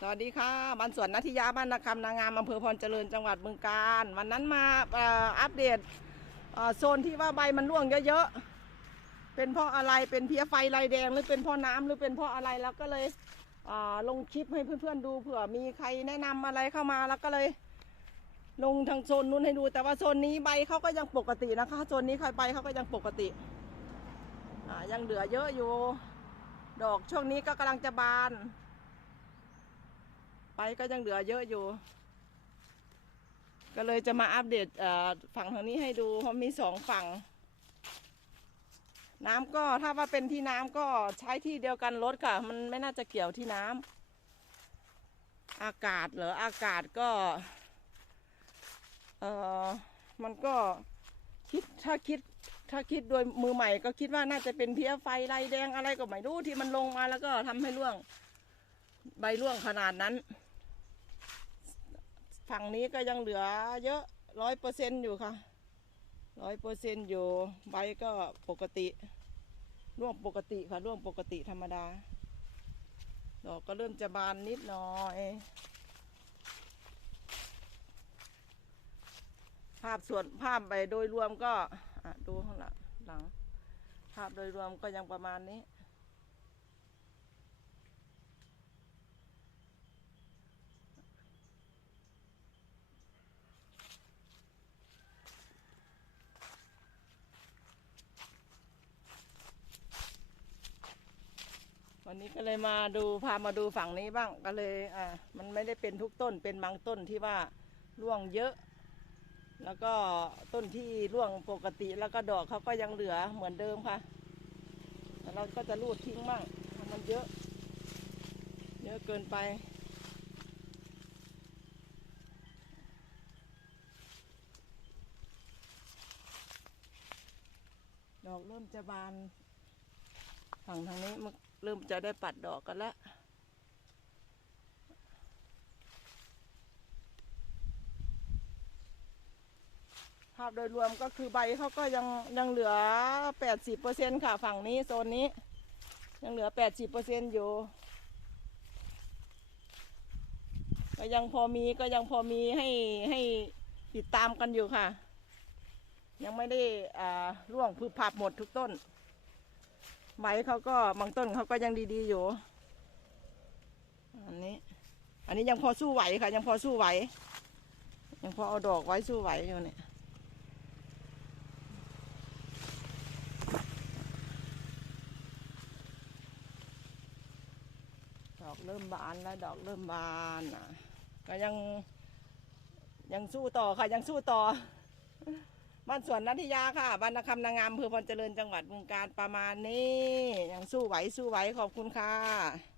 สวัสดีค่ะบ้านสวนนัทยาบ้านนาคำนางงามอำเภอพรเจริญจังหวัดบึงกาฬวันนั้นมาอัปเดตโซนที่ว่าใบมันร่วงเยอะๆเป็นเพราะอะไรเป็นเพี้ยไฟลายแดงหรือเป็นเพราะน้ำหรือเป็นเพราะอะไรแล้วก็เลยลงคลิปให้เพื่อนๆดูเผื่อมีใครแนะนำอะไรเข้ามาแล้วก็เลย ลงทางโซนนู้นให้ดู แต่ว่าโซนนี้ใบเขาก็ยังปกตินะคะโซนนี้ใครใบเขาก็ยังปกติยังเหลือเยอะอยู่ ดอกช่วงนี้ก็กำลังจะบาน ไปก็ยังเหลือเยอะอยู่ ก็เลยจะมาอัปเดตฝั่งทางนี้ให้ดูเพราะมีสองฝั่ง น้ำก็ถ้าว่าเป็นที่น้ำก็ใช้ที่เดียวกันลดค่ะ มันไม่น่าจะเกี่ยวที่น้ำอากาศเหรออากาศก็เออมันก็คิดถ้าคิดถ้าคิดโดยมือใหม่ก็คิดว่าน่าจะเป็นเพี้ยไฟลายแดงอะไรก็ไม่รู้ที่มันลงมาแล้วก็ทำให้ร่วง ใบร่วงขนาดนั้น ฝั่งนี้ก็ยังเหลือเยอะร้อยเปอร์เซ็นอยู่ค่ะร้อยเปอร์เซ็นอยู่ใบก็ปกติ ร่วงปกติค่ะร่วงปกติธรรมดา ดอกก็เริ่มจะบานนิดหน่อยภาพส่วนภาพไปโดยรวมก็ดูข้างหลัง ภาพโดยรวมก็ยังประมาณนี้ วันนี้ก็เลยมาดูพามาดูฝั่งนี้บ้างก็เลยอ่ามันไม่ได้เป็นทุกต้นเป็นบางต้นที่ว่าร่วงเยอะ แล้วก็ต้นที่ร่วงปกติแล้วก็ดอกเขาก็ยังเหลือเหมือนเดิมค่ะแต่เราก็จะรูดทิ้งบ้างมันเยอะ เยอะเกินไปดอกเริ่มจะบานฝั่งทางนี้มัน เริ่มจะได้ปัดดอกกันแล้วภาพโดยรวมก็คือใบเขาก็ยังยังเหลือแปดสิบเปอร์เซ็นค่ะฝั่งนี้โซนนี้ ยังเหลือแปดสิบเปอร์เซ็นอยู่ ก็ยังพอมีก็ยังพอมีให้ให้ติดตามกันอยู่ค่ะ ยังไม่ได้อ่าร่วงพืบพับหมดทุกต้น ใบเขาก็บางต้นเขาก็ยังดีๆอยู่ อันนี้ อันนี้ยังพอสู้ไหวค่ะ ยังพอสู้ไหว ยังพอเอาดอกไว้สู้ไหวอยู่เนี่ยดอกเริ่มบานแล้วดอกเริ่มบานอะ ก็ยังยังสู้ต่อค่ะยังสู้ต่อ บ้านสวนนัทยาค่ะบ้านนาคำนางงามอำเภอพรเจริญจังหวัดบึงการประมาณนี้ยังสู้ไหวสู้ไหวขอบคุณค่ะ